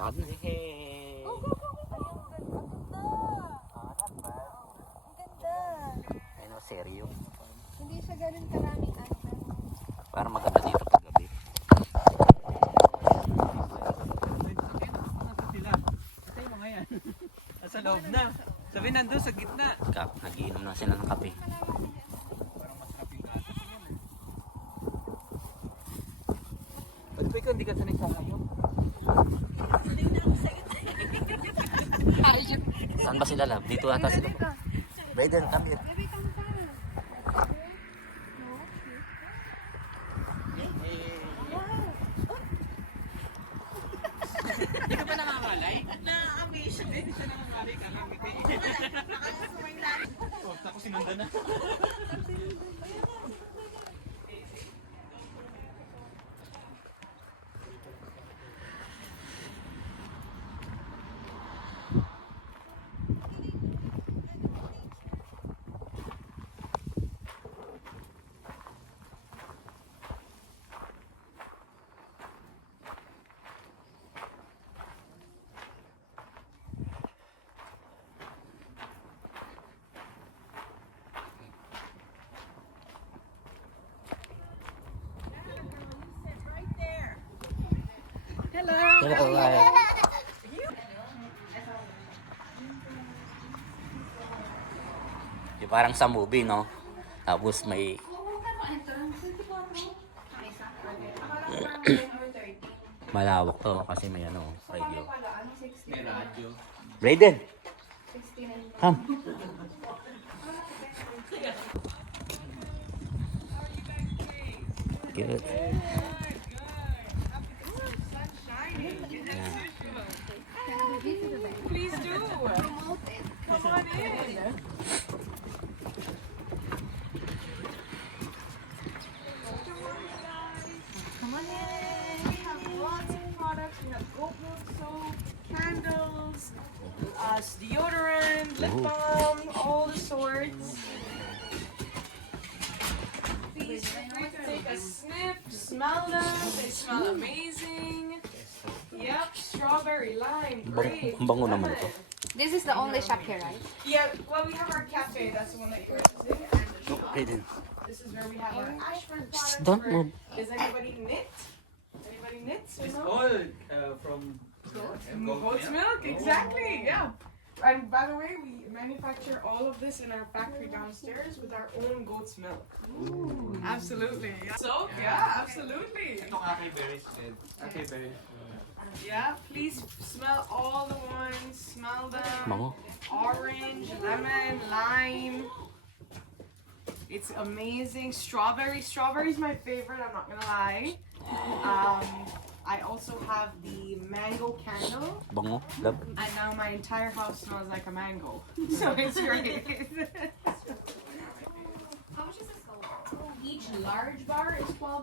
Lakad na. Hey. Go, go, go. Ang ganda. Ang ganda. Ayun o, seryo. Hindi siya ganun karaming ano. Parang maganda dito pag gabi. Ito yung mga yan. Nasa loob na. Sabi nandun sa gitna. Nagiinom na sila ng kape. Ba't ba ikaw hindi ka sanay sa kayo? Saan ba sila, love? Dito ata sila. Brayden, come here. Hindi ka pa namamalay? Na-amaze siya. Hindi siya namamalay. Kakangiti. Ako sinundan na. Hello, yung parang sa movie, no? Tapos may... Malawak to kasi may ano, radio. May radyo. Brayden! Come! Good. Please do. Promote it. Come on in. Come on in. We have lots of products. We have goat milk soap, candles, deodorant, lip balm, all the sorts. Please feel free to take a sniff, smell them. They smell amazing. Yep, strawberry, lime, grape. Ang bango naman ito. This is the only shop here, right? Yeah, well, we have our cafe. That's the one that you're using. And the shop. Brayden. This is where we have our Ashford products. Don't for- move. Does anybody knit? Anybody knits? It's No? all from Goat's milk, exactly. Yeah. And by the way, we manufacture all of this in our factory downstairs with our own goat's milk. Absolutely. Yeah. So yeah, absolutely. Itong aking berries. Aking berries. Yeah. Please smell all the ones. Smell them. Bango. Orange, lemon, lime. It's amazing. Strawberry. Strawberry is my favorite. I'm not gonna lie. I also have the mango candle, Bango, love. and now my entire house smells like a mango. So it's great. How much is this sold? Each large bar is $12,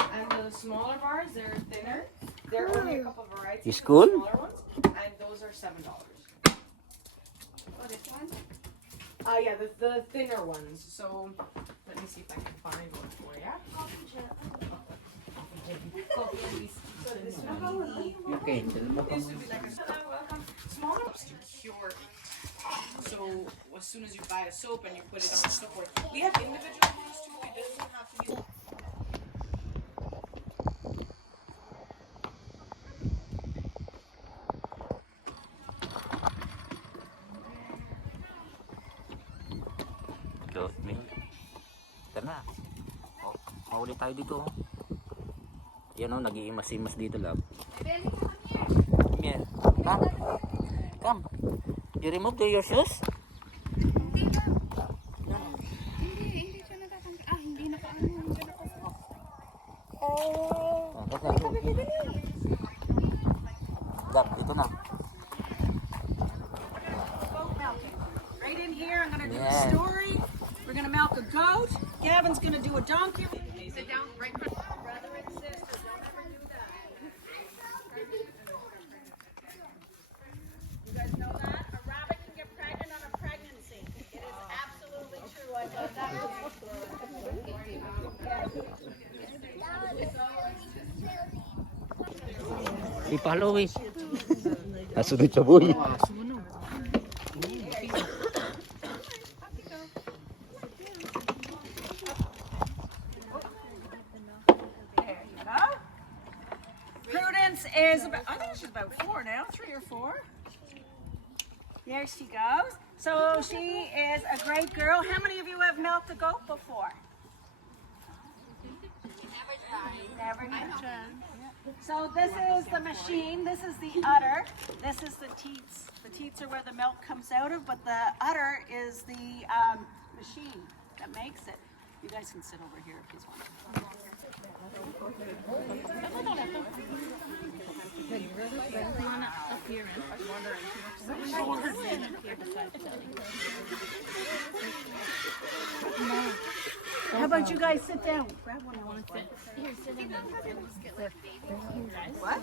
and the smaller bars, they're thinner. There are only a couple of varieties. It's of cool. The smaller ones, and those are $7. Oh, this one? Yeah, the thinner ones. So let me see if I can find one for you. So this would be Okay, this would be like a welcome. Smaller ones to cure. So as soon as you buy a soap and you put it on the soap board, we have individual ones too. It doesn't have to be. goat milk. Tara na. Oh, mahuli tayo dito. Oh. Yan o, nag-iimas-imas dito, love. Belly, come here. Come here. Come. Come. You remove your shoes? Hindi na. Hindi siya natatanggal. Ah, hindi na pa. Hindi na pa. Love, dito na. Right in here, I'm gonna do Yeah. a story. We're gonna milk a goat. Gavin's gonna do a donkey. Sit down right in front. Brother and sister, don't ever do that. You guys know that? A rabbit can get pregnant on a pregnancy. It is absolutely true. I thought that was Ipalo eh. Nasunod siya boy. Prudence is about, I think she's about 4 now, 3 or 4. There she goes. So she is a great girl. How many of you have milked a goat before? Never tried. So this is the machine. This is the udder. This is the teats. The teats are where the milk comes out of, but the udder is the machine that makes it. You guys can sit over here if you want. How about you guys sit down? Grab one. What?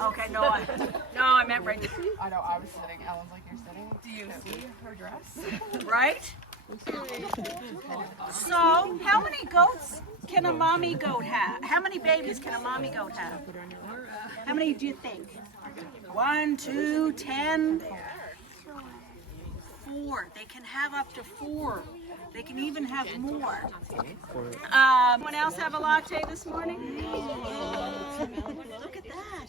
Okay, no, I meant right there. I know, I was sitting. Ellen's like, you're sitting. Do you see her dress? Right? So, how many goats can a mommy goat have? How many babies can a mommy goat have? How many do you think? 1, 2, 10? 4. They can have up to 4. They can even have more. Anyone else have a latte this morning? Look at that.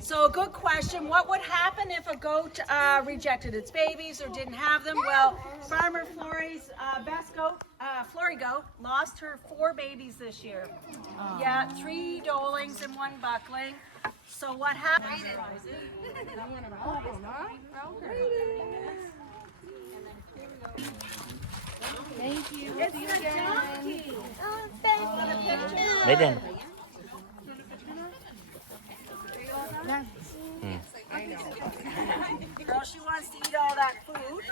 So, good question. What would happen if a goat rejected its babies or didn't have them? Well, Farmer Flory's best goat, Flory goat, lost her 4 babies this year. Yeah, 3 dolings and 1 buckling. So what happened? Thank you. It's the donkey. Maiden. Girl, she wants to eat all that food.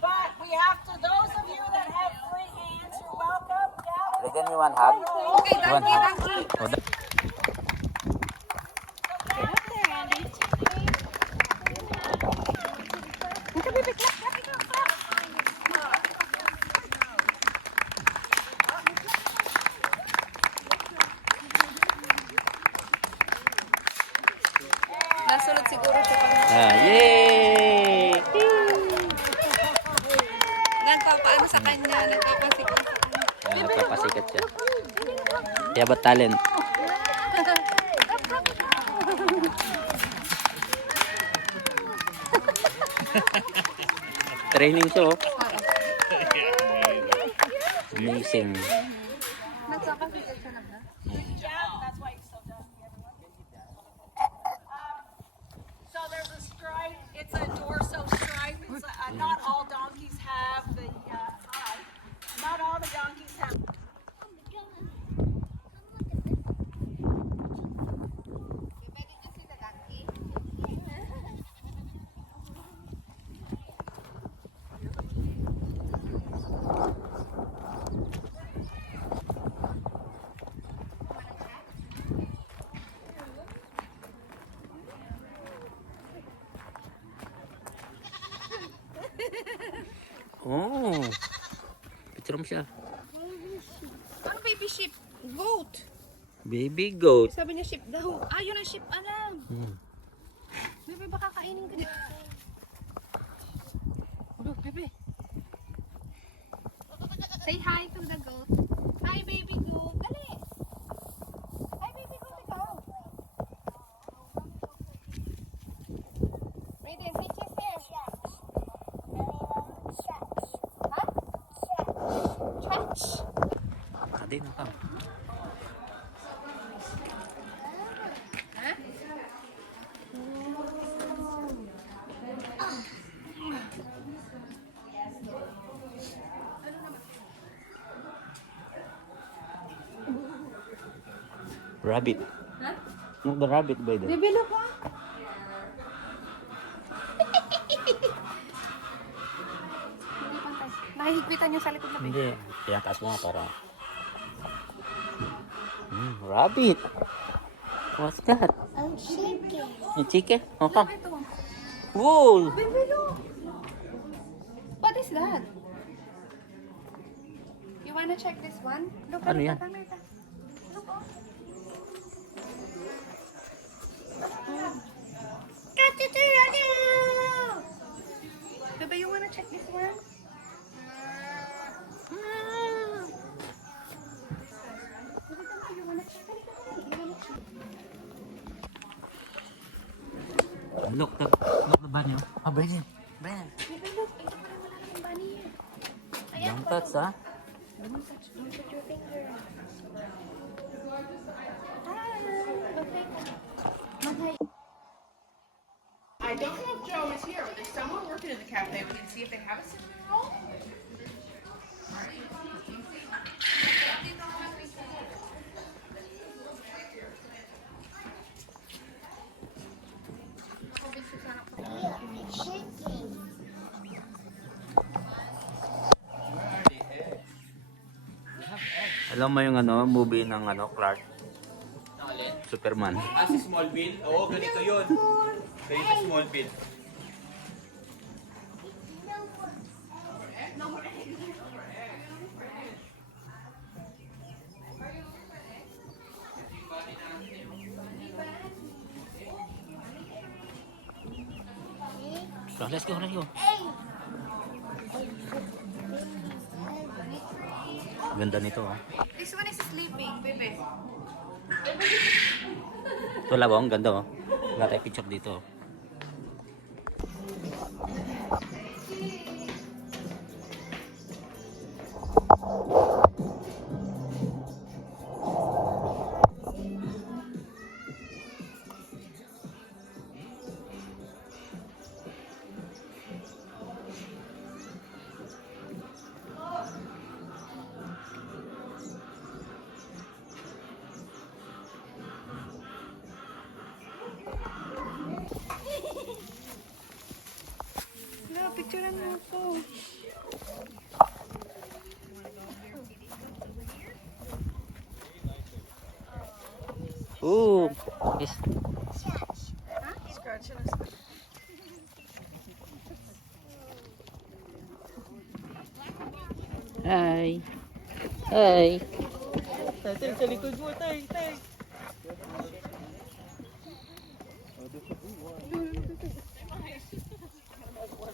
But we have to, those of you that have free hands, you're welcome. Gather. Maiden, you want hug? Okay, You want donkey, hug? donkey. Nasunod siguro siya pag Yay! nagpapaano sa kanya, nagpapasigil sa kanya. Nagpapasikat siya. Kaya ba talent? Training siya oh. Amazing. Nagpapasigil siya na ba? That's why it's so dusty everyone. So there's a stripe. It's a dorso stripe. It's not all donkeys have the eye. Not all the donkeys have. Oh. Picture mo siya. Ano baby sheep? Goat. Baby goat. Sabi niya sheep daw. Ah, yun ang sheep, alam. Bebe, baka kainin ka. Look, bebe. Say hi to the goat. Hi, baby goat. Dali. Hi, baby goat. Ikaw. Raiden, say cheese here. Huh? Stretch. Kadin ka. Rabbit. Huh? No, the rabbit by the. Bebe, look ah. Hindi pantay. Nakihigpitan niyo sa likod na Hindi. Kaya taas mo nga para. Rabbit. What's that? A chicken. Okay. Ito. Whoa. Bebe, look. What is that? You wanna check this one? Look, Ano yan? Look, oh. Look the bunny. Oh, Brandon. Brandon. Don't touch, ha? Don't touch your finger. I don't know if Joe is here, but there's someone working in the cafe. We can see if they have a cinnamon roll. Alam mo yung movie ng Clark? Superman. Ah, si Smallville? Oo, ganito yun. Ganito Smallville. So, let's go. Ganda nito, oh. This one is sleeping, baby. Ito lang, oh. Ang ganda, oh. Wala tayong picture dito, oh. Picturean mo ko. Ooh. Yes. Hi. Hi. Tay, sa likod mo, tay.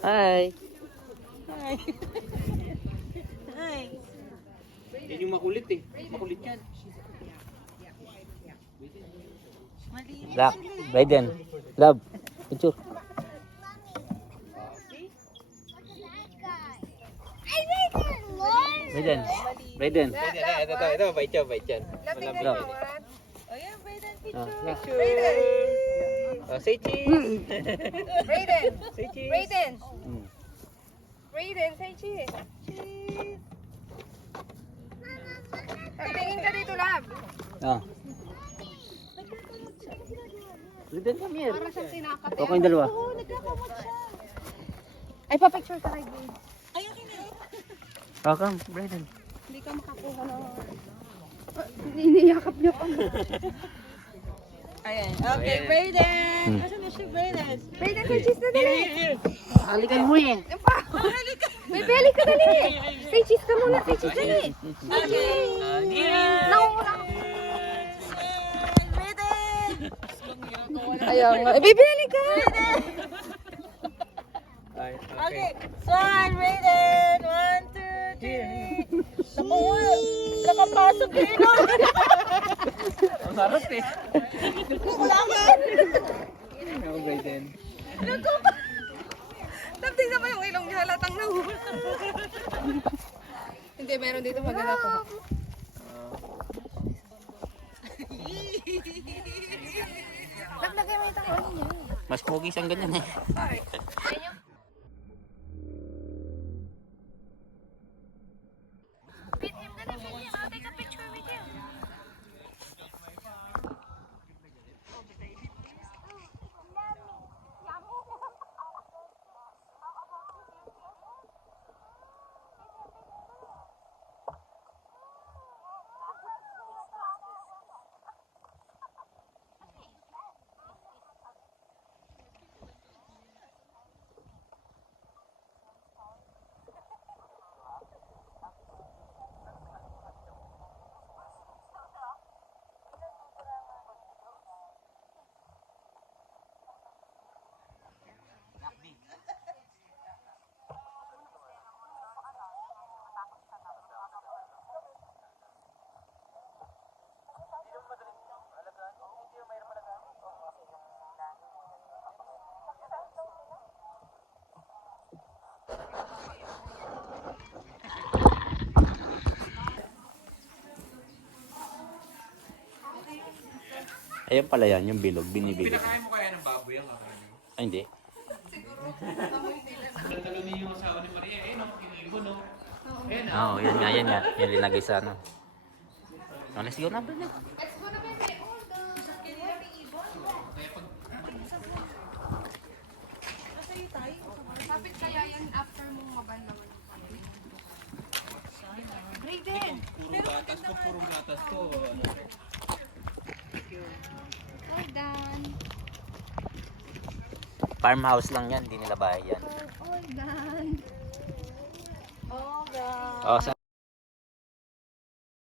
Hi. Yan yung makulit eh. Makulit yan. Black. Brayden. Love. Picture. Brayden. Brayden. Ito, bait yan. Love. Picture. Oh, say cheese. Brayden! Say cheese. Brayden! Mm. Brayden, say cheese. Cheese. Pagtingin ka dito, lab. Ah. Brayden, come here. Parang siyang sinakat. Huwag kayong dalawa. Oo, nagkakamot siya. Ay, pa-picture ka kay Brayden. Welcome, Brayden. Hindi ka makakuha na. Iniyakap niya pa. Ayan. Okay, Brayden. Asan na si Brayden? Brayden, say cheese na dali. Halikan mo eh. May belly ka dali. Say cheese ka muna. Say cheese dali. Okay. Nangunguna ako. Brayden. Ayaw nga. Eh, bibili ka! Okay. Swan, Brayden. 1, 2, 3. Naku, nakapasok dito. Ang harap eh. Kulangan. Ako, Brayden. Tingnan mo yung ilong niya, halatang nahula. Hindi, meron dito maganda to. Laglagay mo yung tangan niya. Mas pogi siyang ganyan eh. Ayan pala yan, yung bilog, binibili. Pinakain mo kaya ng baboy ang kakain mo? Ay, hindi. Nagtalo niyo yung asawa ni Maria, no? Kinilbo, no? Oo, yan nga, yan nga. Yan linagay sa ano. Oh, let's go na, bro. Let's go na, baby. All the... Kapit kaya yan after mong maban naman. Raven! Puro gatas to, puro gatas to. Ano? Well done. Farmhouse lang yan, hindi nila bahay yan. All done. All done. Oh, sa